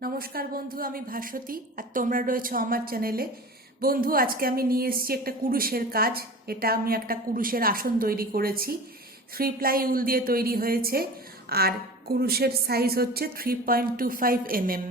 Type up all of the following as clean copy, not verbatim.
নমস্কার বন্ধু, আমি ভাস্বতী আর তোমরা রয়েছো আমার চ্যানেলে। বন্ধু, আজকে আমি নিয়ে এসেছি একটা কুরুশের কাজ। এটা আমি একটা কুরুশের আসন তৈরি করেছি। 3 প্লাই উল দিয়ে তৈরি হয়েছে। আর কুরুশের সাইজ হচ্ছে 3.25 mm।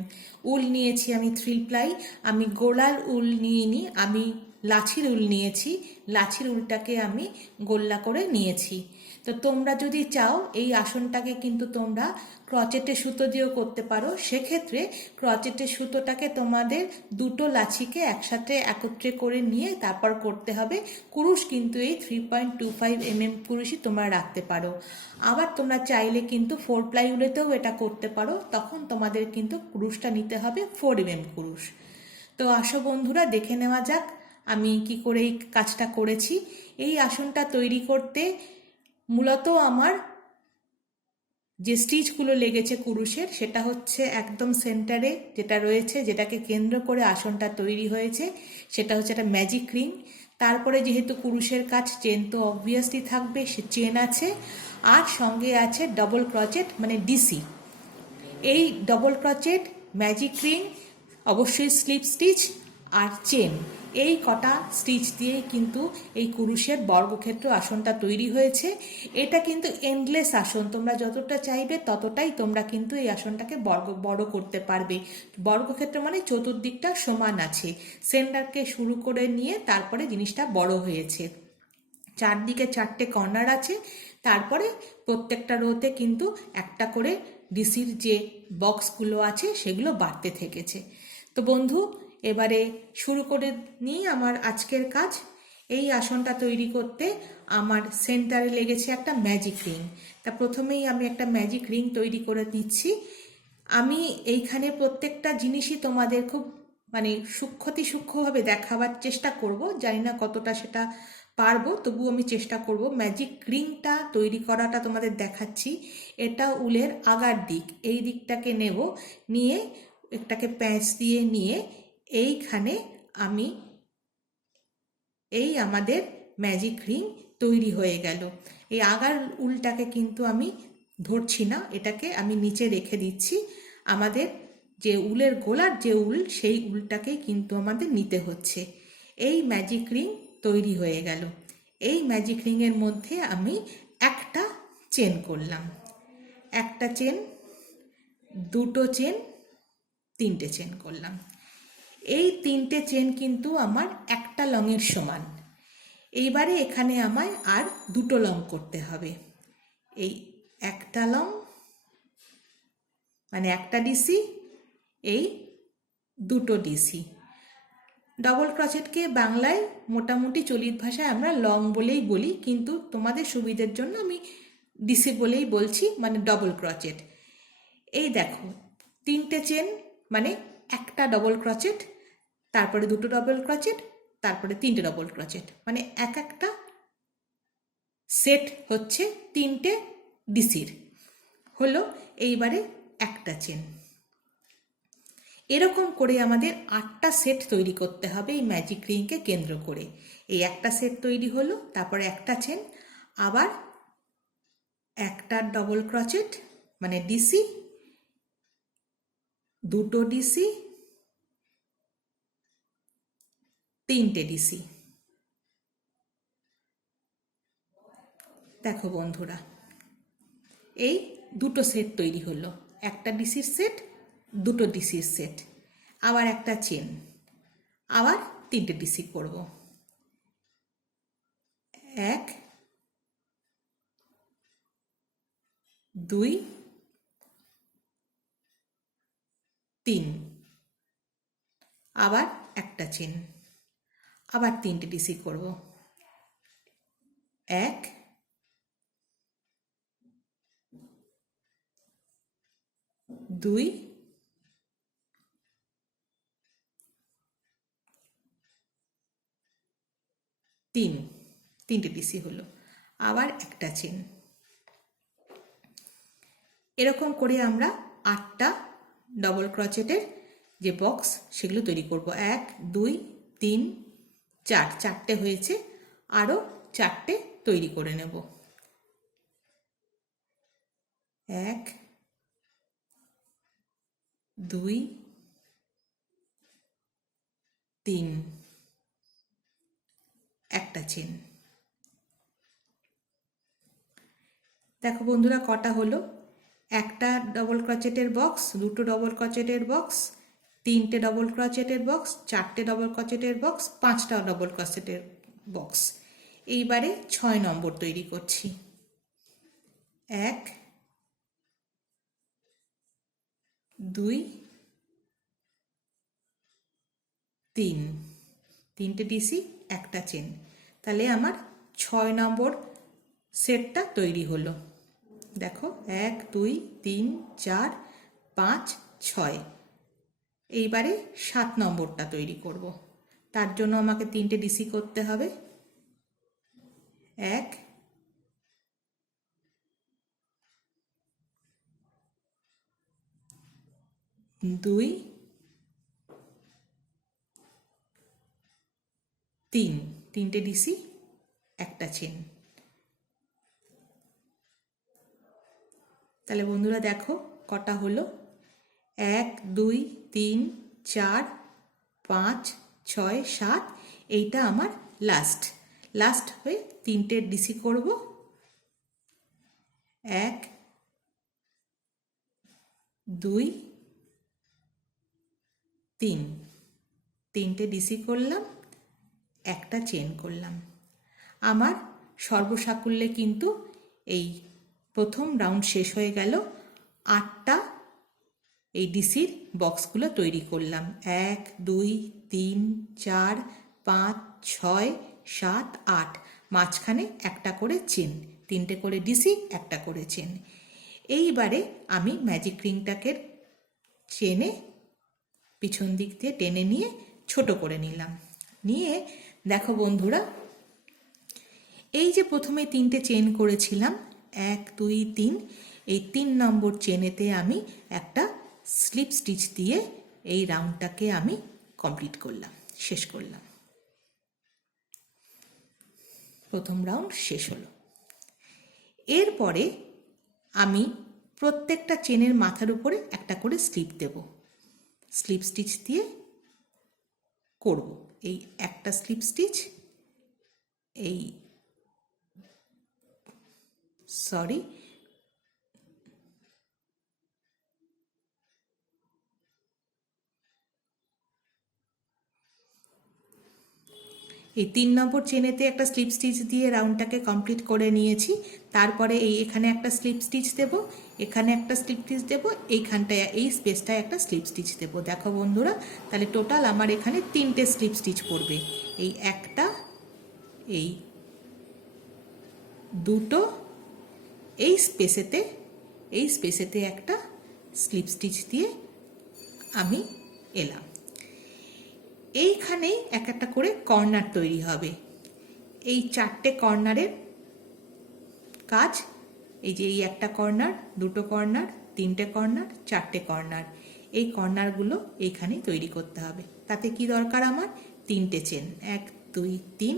উল নিয়েছি আমি 3 প্লাই। আমি গোলার উল নিইনি, আমি লাছির উল নিয়েছি। লাছির উলটাকে আমি গোল্লা করে নিয়েছি। তো তোমরা যদি চাও এই আসনটাকে কিন্তু তোমরা ক্রচেটের সুতো দিয়েও করতে পারো। সেক্ষেত্রে ক্রচেটের সুতোটাকে তোমাদের দুটো লাছিকে একসাথে একত্রে করে নিয়ে তারপর করতে হবে। কুরুশ কিন্তু এই 3.25 mm কুরুশই তোমরা রাখতে পারো। আবার তোমরা চাইলে কিন্তু 4 প্লাই উলেতেও এটা করতে পারো, তখন তোমাদের কিন্তু কুরুশটা নিতে হবে 4 mm কুরুশ। তো আসো বন্ধুরা, দেখে নেওয়া যাক আমি কি করে এই কাজটা করেছি। এই আসনটা তৈরি করতে মূলত আমার যে স্টিচগুলো লেগেছে কুরুশের, সেটা হচ্ছে একদম সেন্টারে যেটা রয়েছে, যেটাকে কেন্দ্র করে আসনটা তৈরি হয়েছে, সেটা হচ্ছে একটা ম্যাজিক রিং। তারপরে যেহেতু কুরুশের কাজ, চেন তো অবভিয়াসলি থাকবে, সে চেন আছে। আর সঙ্গে আছে ডবল ক্রচেট মানে ডিসি। এই ডবল ক্রচেট, ম্যাজিক রিং, অবশ্যই স্লিপ স্টিচ আর চেন, এই কটা স্টিচ দিয়েই কিন্তু এই কুরুশের বর্গক্ষেত্র আসনটা তৈরি হয়েছে। এটা কিন্তু এন্ডলেস আসন, তোমরা যতটা চাইবে ততটাই তোমরা কিন্তু এই আসনটাকে বড় করতে পারবে। বর্গক্ষেত্র মানে চতুর্দিকটা সমান আছে, সেন্টারকে শুরু করে নিয়ে তারপরে জিনিসটা বড় হয়েছে। চারদিকে 4টে কর্নার আছে। তারপরে প্রত্যেকটা রোতে কিন্তু একটা করে ডিসির যে বক্সগুলো আছে সেগুলো বাড়তে থেকেছে। তো বন্ধু, এবারে শুরু করে নিই আমার আজকের কাজ। এই আসনটা তৈরি করতে আমার সেন্টারে লেগেছে একটা ম্যাজিক রিং। তা প্রথমেই আমি একটা ম্যাজিক রিং তৈরি করে নিচ্ছি। আমি এইখানে প্রত্যেকটা জিনিসই তোমাদের খুব সূক্ষ্মভাবে দেখাবার চেষ্টা করব। জানি না কতটা সেটা পারবো, তবু আমি চেষ্টা করব। ম্যাজিক রিংটা তৈরি করাটা তোমাদের দেখাচ্ছি। এটা উলের আগার দিক, এই দিকটাকে নেব, নিয়ে এটাকে প্যাঁচ দিয়ে নিয়ে এইখানে আমি এই আমাদের ম্যাজিক রিং তৈরি হয়ে গেল। এই আগার উলটাকে কিন্তু আমি ধরছি না, এটাকে আমি নিচে রেখে দিচ্ছি। আমাদের যে উলের গোলার যে উল, সেই উলটাকেই কিন্তু আমাদের নিতে হচ্ছে। এই ম্যাজিক রিং তৈরি হয়ে গেল। এই ম্যাজিক রিংয়ের মধ্যে আমি একটা চেন করলাম, একটা চেন, দুটো চেন, তিনটে চেন করলাম। এই তিনটে চেন কিন্তু আমার একটা লংয়ের সমান। এইবারে এখানে আমায় আর দুটো লং করতে হবে। এই একটা লং মানে একটা ডিসি, এই দুটো ডিসি। ডবল ক্রচেটকে বাংলায় মোটামুটি চলিত ভাষায় আমরা লং বলেই বলি, কিন্তু তোমাদের সুবিধের জন্য আমি ডিসি বলেই বলছি, মানে ডবল ক্রচেট। এই দেখো, তিনটে চেন মানে একটা ডবল ক্রচেট, তারপরে দুটো ডবল ক্রচেট, তারপরে তিনটে ডবল ক্রচেট, মানে এক একটা সেট হচ্ছে তিনটে ডিসির হলো। এইবারে একটা চেন। এরকম করে আমাদের 8টা সেট তৈরি করতে হবে এই ম্যাজিক রিংকে কেন্দ্র করে। এই একটা সেট তৈরি হলো, তারপরে একটা চেন, আবার একটা ডবল ক্রচেট মানে ডিসি, দুটো ডিসি, তিনটে ডিসি। দেখো বন্ধুরা, এই দুটো সেট তৈরি হলো, একটা ডিসির সেট, দুটো ডিসির সেট, আবার একটা চেন, আবার তিনটে ডিসি করব। এক, দুই, তিন, আবার একটা চেন, আবার তিনটে ডিসি করব। এক, দুই, তিন, তিনটে ডিসি হলো, আবার একটা চেন। এরকম করে আমরা 8টা ডবল ক্রচেটের যে বক্স সেগুলো তৈরি করব। 1, 2, 3, 4, 4টে হয়েছে, আরও 4টে তৈরি করে নেব। 1, 2 3 একটা চেন। দেখো বন্ধুরা কটা হলো, একটা ডবল ক্রোচেটের বক্স, দুটো ডবল ক্রোচেটের বক্স, তিনটে ডবল ক্রোচেটের বক্স, চারটে ডবল ক্রোচেটের বক্স, পাঁচটা ডবল ক্রোচেটের বক্স। এইবারে 6 নম্বর তৈরি করছি। 1 2 3, তিনটে ডিসি একটা চেন, তাহলে আমার 6 নম্বর সেটটা তৈরি হলো। দেখো 1 2 3 4 5 6। এইবারে 7 নম্বরটা তৈরি করব। তার জন্য আমাকে তিনটে ডিসি করতে হবে। 1 2 3, তিনটে ডিসি একটা চেন। তাহলে বন্ধুরা দেখো কটা হলো, 1 2 3 4 5 6 7। এইটা আমার লাস্ট হয়ে তিনটে ডিসি করব। 1 2 3, তিনটে ডিসি করলাম, একটা চেন করলাম। আমার সর্বসাকুল্যে কিন্তু এই প্রথম রাউন্ড শেষ হয়ে গেল। 8টা এই ডিসির বক্সগুলো তৈরি করলাম। 1 2 3 4 5 6 7 8, মাঝখানে একটা করে চেন, তিনটে করে ডিসি, একটা করে চেন। এইবারে আমি ম্যাজিক রিংটাকে চেনে পিছন দিক দিয়ে টেনে নিয়ে ছোট করে নিলাম। নিয়ে দেখো বন্ধুরা, এই যে প্রথমে তিনটে চেন করেছিলাম 1 2 3, এই 3 নম্বর চেনেতে আমি একটা স্লিপ স্টিচ দিয়ে এই রাউন্ডটাকে আমি কমপ্লিট করলাম, শেষ করলাম। প্রথম রাউন্ড শেষ হলো। এরপরে আমি প্রত্যেকটা চেনের মাথার উপরে একটা করে স্লিপ দেব, স্লিপ স্টিচ দিয়ে করব। এই একটা স্লিপ স্টিচ, এই সরি এই 3 নম্বর চেনেতে একটা স্লিপ স্টিচ দিয়ে রাউন্ডটাকে কমপ্লিট করে নিয়েছি। তারপরে এখানে একটা স্লিপ স্টিচ দেব, এখানে একটা স্লিপ স্টিচ দেব, এইখানটায় এই স্পেসটায় একটা স্লিপ স্টিচ দেব। দেখো বন্ধুরা, তাহলে টোটাল আমার এখানে 3টে স্লিপ স্টিচ পড়বে। এই একটা, এই দুটো, এই স্পেসেতে একটা স্লিপ স্টিচ দিয়ে আমি এলাম। এইখানেই এক একটা করে কর্নার তৈরি হবে। এই 4টে কর্নারের কাজ, এই যে এই একটা কর্নার, দুটো কর্নার, 3টে কর্নার, 4টে কর্নার, এই কর্নারগুলো এইখানেই তৈরি করতে হবে। তাতে কি দরকার আমার, 3টে চেন। 1 2 3,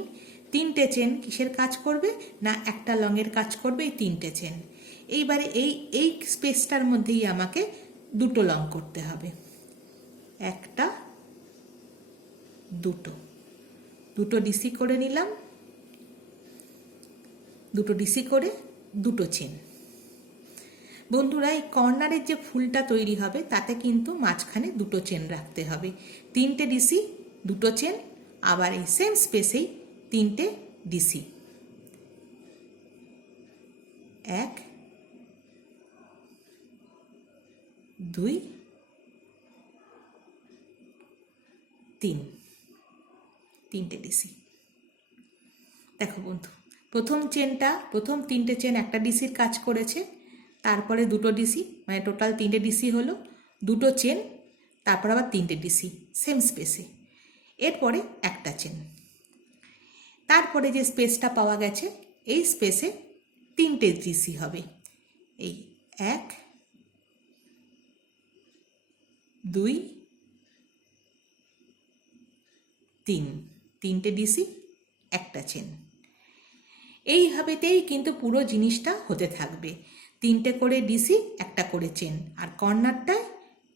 3টে চেন কিসের কাজ করবে না, একটা লংয়ের কাজ করবে এই 3টে চেন। এইবারে এই স্পেসটার মধ্যেই আমাকে দুটো লং করতে হবে। একটা, দুটো ডিসি করে নিলাম, দুটো ডিসি করে দুটো চেন। বন্ধুরা, এই কর্নারের যে ফুলটা তৈরি হবে তাতে কিন্তু মাঝখানে দুটো চেন রাখতে হবে। 3টে ডিসি, দুটো চেন, আবার এই সেম স্পেসেই 3টে ডিসি। 1 2 3, 3টে ডিসি। দেখো বন্ধু, প্রথম 3টে চেন একটা ডিসির কাজ করেছে, তারপরে দুটো ডিসি, মানে টোটাল 3টে ডিসি হলো, দুটো চেন, তারপর আবার 3টে ডিসি সেম স্পেসে, এরপরে একটা চেন। তারপরে যে স্পেসটা পাওয়া গেছে এই স্পেসে 3টে ডিসি হবে। এই 1 2 3, 3টে ডিসি, একটা চেন। এইভাবেতেই কিন্তু পুরো জিনিসটা হতে থাকবে। 3টে করে ডিসি, একটা করে চেন, আর কর্নারটায়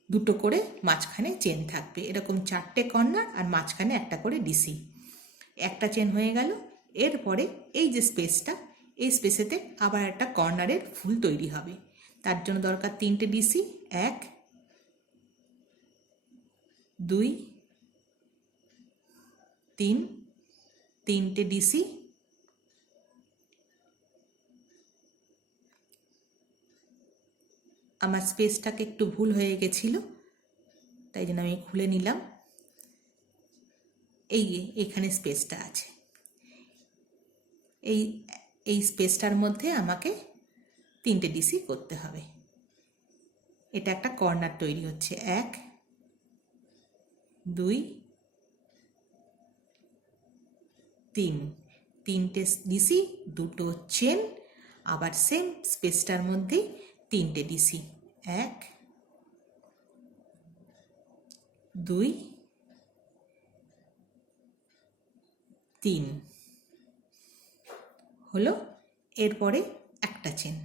দুটো করে মাঝখানে চেন থাকবে, এরকম 4টে কর্নার আর মাঝখানে একটা করে ডিসি। একটা চেন হয়ে গেল। এরপরে এই যে স্পেসটা, এই স্পেসেতে আবার একটা কর্নারের ফুল তৈরি হবে। তার জন্য দরকার 3টে ডিসি। 1 2 3, 3টে ডিসি। আমার স্পেসটাকে একটু ভুল হয়ে গেছিল, তাই জন্য আমি খুলে নিলাম। এইখানে স্পেসটা আছে, এই স্পেসটার মধ্যে আমাকে 3টে ডিসি করতে হবে। এটা একটা কর্নার তৈরি হচ্ছে। 1 2 3, 3টে ডিসি, দুটো চেন, আবার সেম স্পেসটার মধ্যে 3টে ডিসি। 1 2 3 হলো। এরপরে একটা চেন।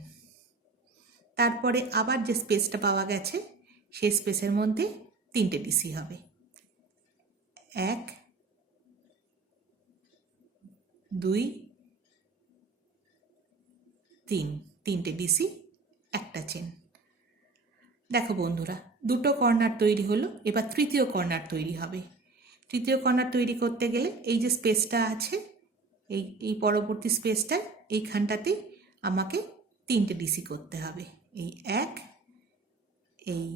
তারপরে আবার যে স্পেসটা পাওয়া গেছে সেই স্পেসের মধ্যে 3টে ডিসি হবে। 1 2 3, 3টে ডিসি, একটা চেন। দেখো বন্ধুরা, দুটো কর্নার তৈরি হলো। এবার তৃতীয় কর্নার তৈরি হবে। তৃতীয় কর্নার তৈরি করতে গেলে এই যে স্পেসটা আছে, এই পরবর্তী স্পেসটায় এইখানটাতেই আমাকে 3টে ডিসি করতে হবে। এই 1, এই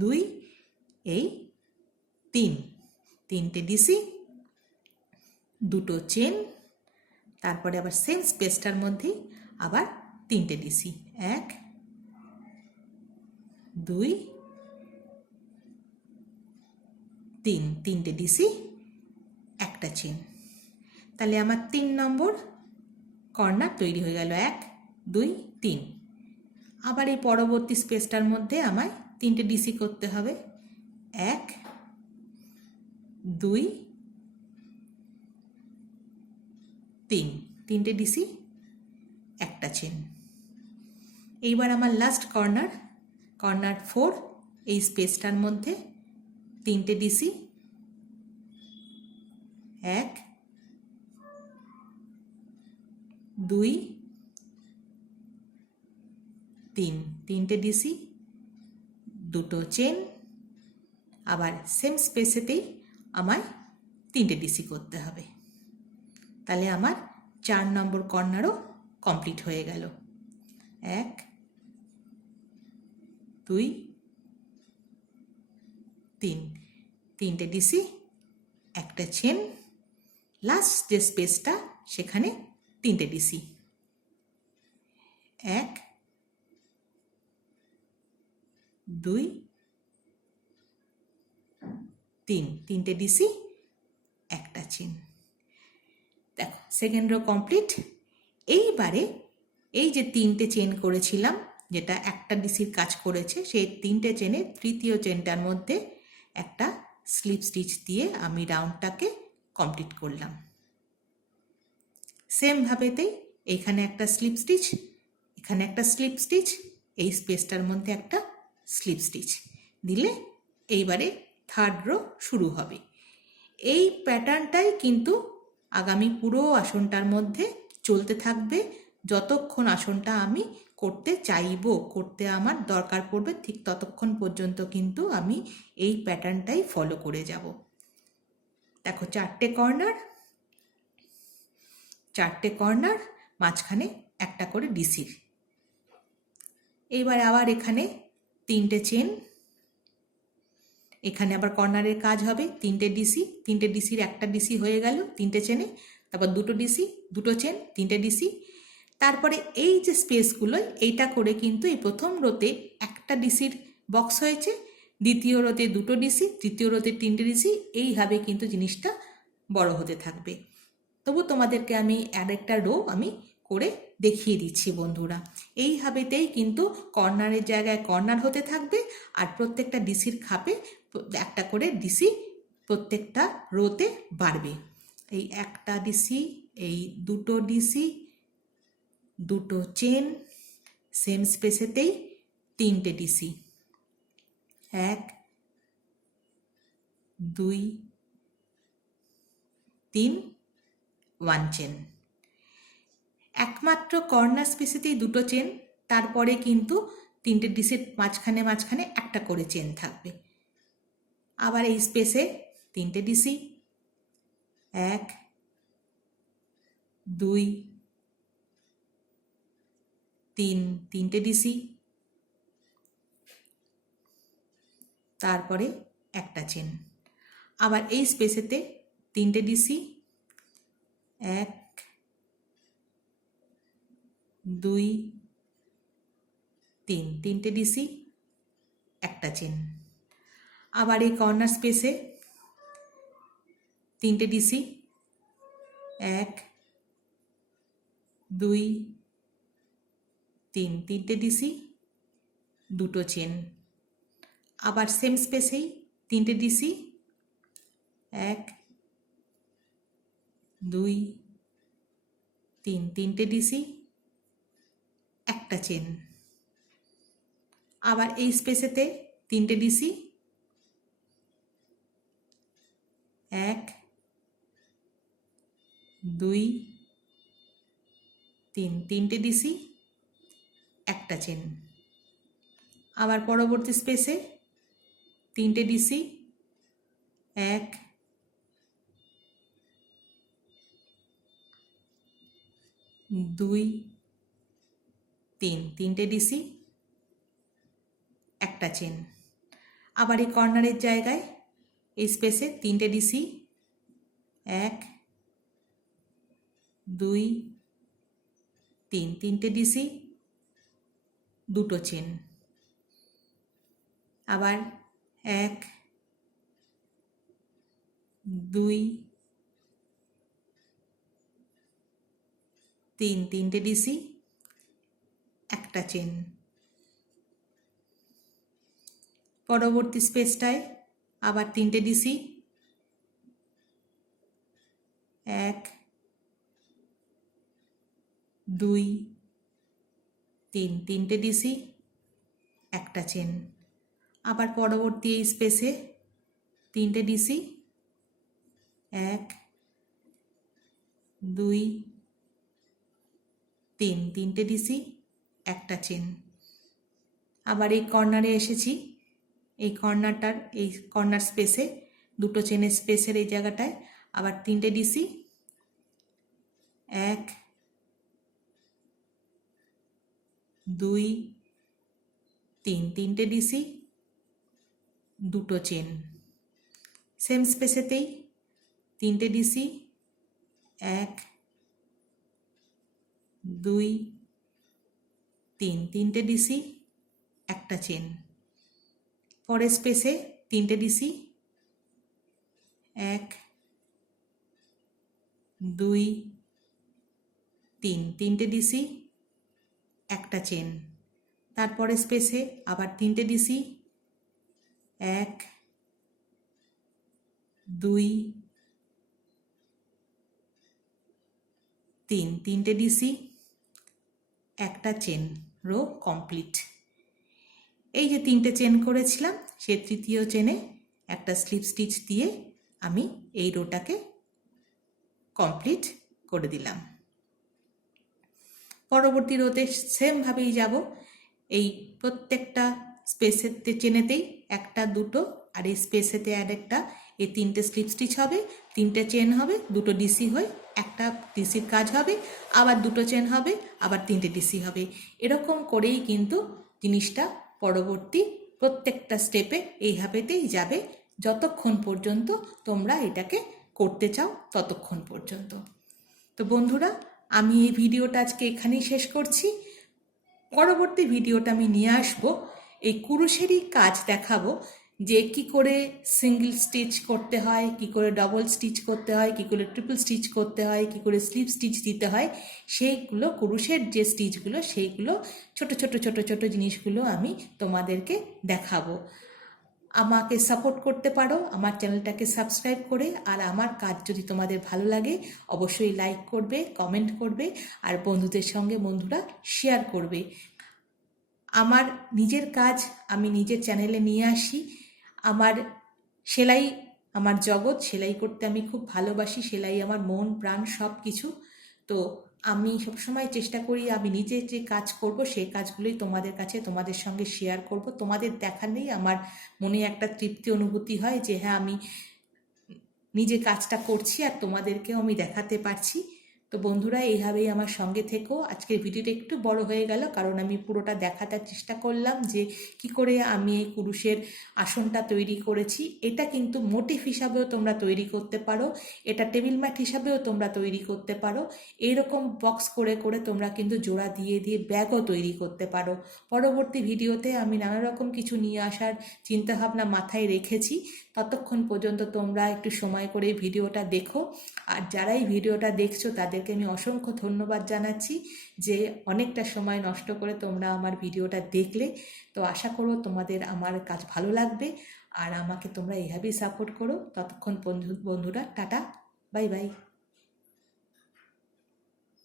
2, এই 3, 3টে ডিসি, দুটো চেন, তারপরে আবার সেম স্পেসটার মধ্যেই আবার 3টে ডিসি। 1 2 3, 3টে ডিসি, একটা চেন। তাহলে আমার 3 নম্বর কর্নার তৈরি হয়ে গেল। 1 2 3। আবার এই পরবর্তী স্পেসটার মধ্যে আমায় 3টে ডিসি করতে হবে। 1 2 3, 3টে ডিসি, একটা চেন। এইবার আমার লাস্ট কর্নার, কর্নার 4, এই স্পেসটার মধ্যে 3টে ডিসি। 1 2 3, 3টে ডিসি, দুটো চেন, আবার সেম স্পেসেতেই আমায় 3টে ডিসি করতে হবে। তাহলে আমার 4 নম্বর কর্নারও কমপ্লিট হয়ে গেল। 1 2 3, 3টে ডিসি, একটা চেন, লাস্ট যে স্পেসটা সেখানে 3টে ডিসি। 1 2 3, 3টে ডিসি, একটা চেন। দেখো সেকেন্ড রো কমপ্লিট। এইবারে এই যে 3টে চেন করেছিলাম, যেটা একটা ডিসির কাজ করেছে, সেই 3টে চেনে তৃতীয় চেনটার মধ্যে একটা স্লিপ স্টিচ দিয়ে আমি রাউন্ডটাকে কমপ্লিট করলাম। সেমভাবেতেই এইখানে একটা স্লিপ স্টিচ, এখানে একটা স্লিপ স্টিচ, এই স্পেসটার মধ্যে একটা স্লিপ স্টিচ দিলে এইবারে থার্ড রো শুরু হবে। এই প্যাটার্নটাই কিন্তু আগামী পুরো আসনটার মধ্যে চলতে থাকবে। যতক্ষণ আসনটা আমি করতে চাইব, করতে আমার দরকার পড়বে, ঠিক ততক্ষণ পর্যন্ত কিন্তু আমি এই প্যাটার্নটাই ফলো করে যাব। দেখো 4টে কর্নার, 4টে কর্নার, মাঝখানে একটা করে ডিসির। এইবার আবার এখানে 3টে চেন, এখানে আবার কর্নারের কাজ হবে। 3টে ডিসি, 3টে ডিসির একটা ডিসি হয়ে গেল 3টে চেনে, তারপর দুটো ডিসি, দুটো চেন, 3টে ডিসি। তারপরে এই যে স্পেসগুলো, এইটা করে কিন্তু এই প্রথম রোতে একটা ডিসির বক্স হয়েছে, দ্বিতীয় রোতে দুটো ডিসি, তৃতীয় রোতে 3টে ডিসি, এইভাবে কিন্তু জিনিসটা বড় হতে থাকবে। তবু তোমাদেরকে আমি আরেকটা রো আমি করে দেখিয়ে দিচ্ছি বন্ধুরা। এইভাবেতেই কিন্তু কর্নারের জায়গায় কর্নার হতে থাকবে, আর প্রত্যেকটা ডিসির খাপে একটা করে ডিসি প্রত্যেকটা রোতে বাড়বে। এই একটা ডিসি, এই দুটো ডিসি, দুটো চেন, সেম স্পেসেতেই 3টে ডিসি, 1 2 3 1 চেন। একমাত্র কর্নার স্পেসেতেই দুটো চেন, তারপরে কিন্তু তিনটে ডিসের মাঝখানে মাঝখানে একটা করে চেন থাকবে। আবার এই স্পেসে তিনটে ডিসি, 1 2 3, তিনটে ডিসি, তারপরে একটা চেন। আবার এই স্পেসেতে তিনটে ডিসি, 1 2 3, তিনটে ডিসি, একটা চেন। আবার এই কর্নার স্পেসে তিনটে ডিসি, 1 2 3, তিনটে ডিসি, দুটো চেন। আবার সেম স্পেসেই তিনটে ডিসি, 1 2 3, তিনটে ডিসি, একটা চেন। আবার এই স্পেসেতে তিনটে ডিসি, 1 2 3, তিনটে ডিসি, একটা চেন। আবার পরবর্তী স্পেসে তিনটে ডিসি, 1 2 3, তিনটে ডিসি, একটা চেন। আবার এই কর্নারের জায়গায় এই স্পেসে তিনটে ডিসি, 1 2 3, তিনটে ডিসি, দুটো চেন। আবার 1 2 3, তিনটে ডিসি, একটা চেন। পরবর্তী স্পেসটায় আবার তিনটে ডিসি, 1 2 3, তিনটে ডিসি, একটা চেন। আবার পরবর্তী এই স্পেসে তিনটে ডিসি, 1 2 3, তিনটে ডিসি, একটা চেন। আবার এই কর্নারে এসেছি, এই কর্নারটার এই কর্নার স্পেসে দুটো চেনের স্পেসের এই জায়গাটায় আবার তিনটে ডিসি, 1 2 3, তিনটে ডিসি, দুটো চেন। সেম স্পেসেতেই তিনটে ডিসি, 1 2 3, তিনটে ডিসি, একটা চেন। পরের স্পেসে তিনটে ডিসি, 1 2 3, তিনটে ডিসি, একটা চেন। তারপরে স্পেসে আবার তিনটে ডিসি, 1 2 3, তিনটে ডিসি, একটা চেন। Rho complete. এই যে তিনটে চেন করেছিলাম, সে তৃতীয় চেনে একটা স্লিপ স্টিচ দিয়ে আমি এই রোটাকে কমপ্লিট করে দিলাম। পরবর্তী রোতে সেমভাবেই যাব। এই প্রত্যেকটা স্পেসের চেনেতেই একটা দুটো, আর এই স্পেসেতে আর একটা, এই তিনটে স্লিপ স্টিচ হবে, তিনটে চেন হবে, দুটো ডিসি হয়, একটা ডিসির কাজ হবে, আবার দুটো চেন হবে, আবার তিনটে ডিসি হবে। এরকম করেই কিন্তু জিনিসটা পরবর্তী প্রত্যেকটা স্টেপে এইভাবেতেই যাবে, যতক্ষণ পর্যন্ত তোমরা এটাকে করতে চাও ততক্ষণ পর্যন্ত। তো বন্ধুরা, আমি এই ভিডিওটা আজকে এখানেই শেষ করছি। পরবর্তী ভিডিওটা আমি নিয়ে আসবো, এই কুরুশেরই কাজ দেখাবো, যে কি করে সিঙ্গেল স্টিচ করতে হয়, কি করে ডবল স্টিচ করতে হয়, কি করে ট্রিপল স্টিচ করতে হয়, কি করে স্লিপ স্টিচ দিতে হয়, সেইগুলো কুরুশের যে স্টিচগুলো সেইগুলো ছোট ছোট ছোট ছোট জিনিসগুলো আমি তোমাদেরকে দেখাবো। আমাকে সাপোর্ট করতে পারো আমার চ্যানেলটাকে সাবস্ক্রাইব করে। আর আমার কাজ যদি তোমাদের ভালো লাগে অবশ্যই লাইক করবে, কমেন্ট করবে, আর বন্ধুদের সঙ্গে বন্ধুরা শেয়ার করবে। আমার নিজের কাজ আমি নিজের চ্যানেলে নিয়ে আসি। আমার সেলাই আমার জগৎ, সেলাই করতে আমি খুব ভালোবাসি, সেলাই আমার মন প্রাণ সব কিছু। তো আমি সবসময় চেষ্টা করি আমি নিজে যে কাজ করব সেই কাজগুলোই তোমাদের কাছে তোমাদের সঙ্গে শেয়ার করব। তোমাদের দেখালেই আমার মনে একটা তৃপ্তি অনুভূতি হয় যে হ্যাঁ আমি নিজে কাজটা করছি আর তোমাদেরকেও আমি দেখাতে পারছি। তো বন্ধুরা, এইভাবেই আমার সঙ্গে থেকো। আজকের ভিডিওটা একটু বড় হয়ে গেল কারণ আমি পুরোটা দেখাটার চেষ্টা করলাম যে কি করে আমি এই কুরুশের আসনটা তৈরি করেছি। এটা কিন্তু মোটিভ হিসাবেও তোমরা তৈরি করতে পারো, এটা টেবিল ম্যাট হিসাবেও তোমরা তৈরি করতে পারো। এইরকম বক্স করে করে তোমরা কিন্তু জোড়া দিয়ে দিয়ে ব্যাগও তৈরি করতে পারো। পরবর্তী ভিডিওতে আমি নানা রকম কিছু নিয়ে আসার চিন্তাভাবনা মাথায় রেখেছি। ততক্ষণ পর্যন্ত তোমরা একটু সময় করে ভিডিওটা দেখো। আর যারা এই ভিডিওটা দেখছো তাদেরকে আমি অসংখ্য ধন্যবাদ জানাচ্ছি যে অনেকটা সময় নষ্ট করে তোমরা আমার ভিডিওটা দেখলে। তো আশা করো তোমাদের আমার কাজ ভালো লাগবে আর আমাকে তোমরা এইভাবেই সাপোর্ট করো। ততক্ষণ বন্ধুরা টাটা, বাই বাই।